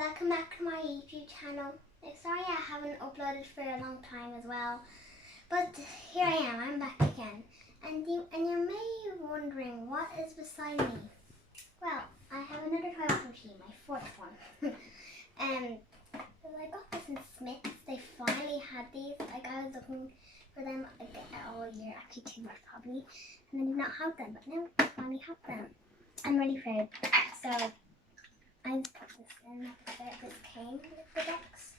welcome back to my YouTube channel. Sorry I haven't uploaded for a long time as well, but here I am, I'm back again. And you may be wondering what is beside me. Well, I have another toy washing machine, my fourth one. And I got this in Smith's. They finally had these. Like, I was looking for them all year, actually 2 months probably, and I did not have them, but now I finally have them. I'm ready for it. So I just put this in. This came with the box.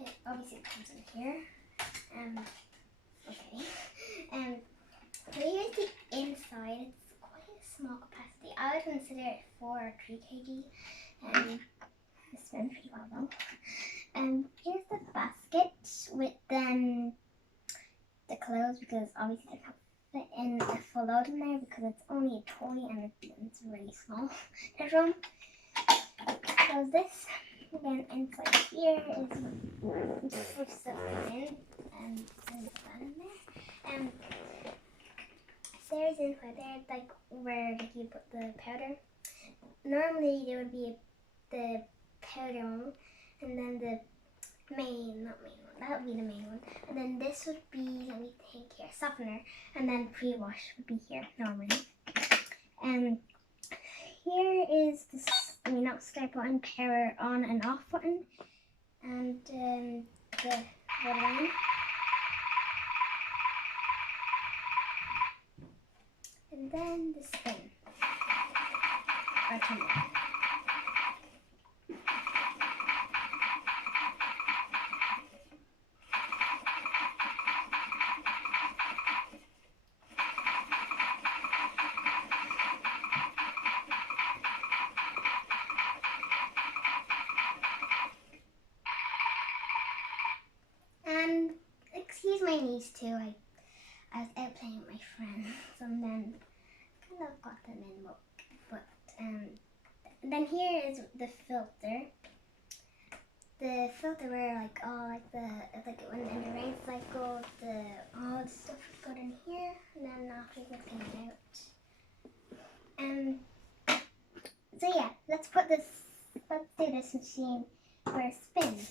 It obviously comes in here. Okay. So here's the inside. It's quite a small capacity. I would consider it 4 or 3 kg. It's been pretty well though. Here's the basket with the clothes, because obviously they can't fit in a full load in there because it's only a toy and it's really small. There's room. So this, again, inside here is for stuff in, and put that in there. There's inside there, like where you put the powder. Normally there would be the powder one, and then the that would be the main one. And then this would be, let me think here, softener, and then pre-wash would be here normally. And here is the start button, power on and off button, and the water line. And then the spin. Or turn it. And excuse my knees too. I was out playing with my friends, and then kind of got them in, but then here is the filter. The filter where when in the rain cycle, all the stuff would go in here, and then after you can clean it out. So yeah, let's do this machine where it spins.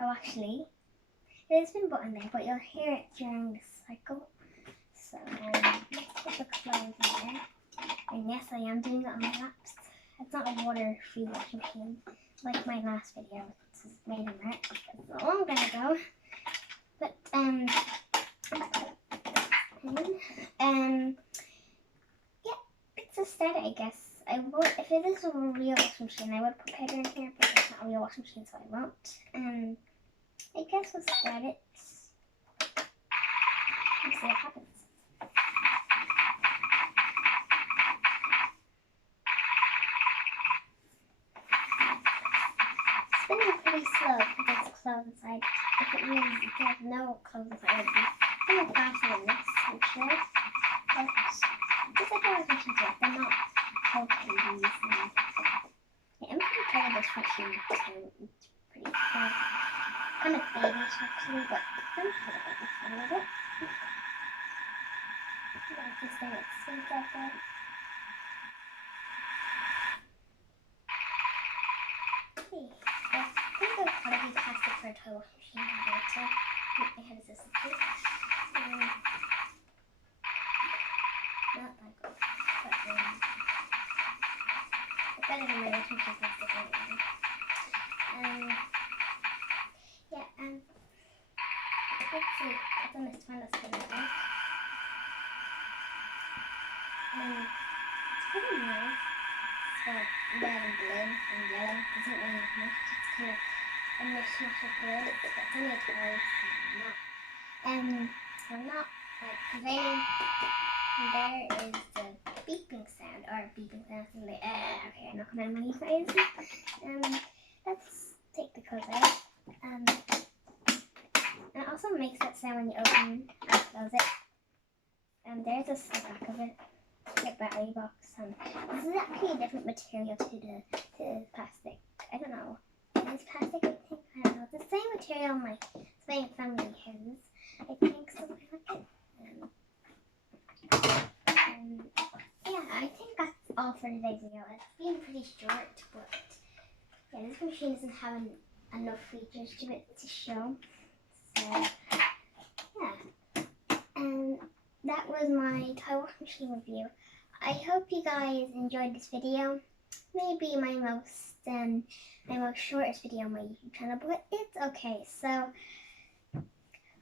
Oh, actually, there's a spin button there, but you'll hear it during the cycle. So let's put the clothes in there. And yes, I am doing it on my laps. It's not a water-free washing machine like my last video, which is made in March. It's a long time ago. But yeah, it's a start, I guess. If it is a real washing machine, I would put powder in here, but it's not a real washing machine, so I won't. I guess we'll start it. Let's see what happens. Spinning pretty slow because there's clothes inside. If it means if there's no clothes inside, it would be spinning faster than this, I'm sure. But just like all those machines work, they're not totally easy. Yeah, I'm pretty proud of this machine. It's pretty cool. Kind of babish actually, but I'm kind of making fun of it. Just so it spins out there. Okay. I think there's probably plastic for a toy washing machine there too. My head is this too. Not that good, but it's better than my washing machine plastic anyway. Yeah, let's see. I don't know if find that spin right there. It's pretty nice. It's got red and blue and yellow. It doesn't really have much. It's kind of a mishmash of blue. It's only a toy, so I'm not like complaining. And there is the beeping sound, something like okay, I'm not gonna use my ears. Let's take the clothes out. And it also makes that sound when you open and close it. And there's just the back of it, the battery box. And this is actually a different material to the plastic. I don't know. It's plastic, I think. I don't know. It's the same material my same family has. I think something like it. Yeah, I think that's all for today's video. It's been pretty short, but Yeah, this machine doesn't have enough features to it to show. So, yeah. And that was my toy washing machine review. I hope you guys enjoyed this video. Maybe my most shortest video on my YouTube channel, but it's okay. So,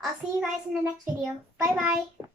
I'll see you guys in the next video. Bye bye!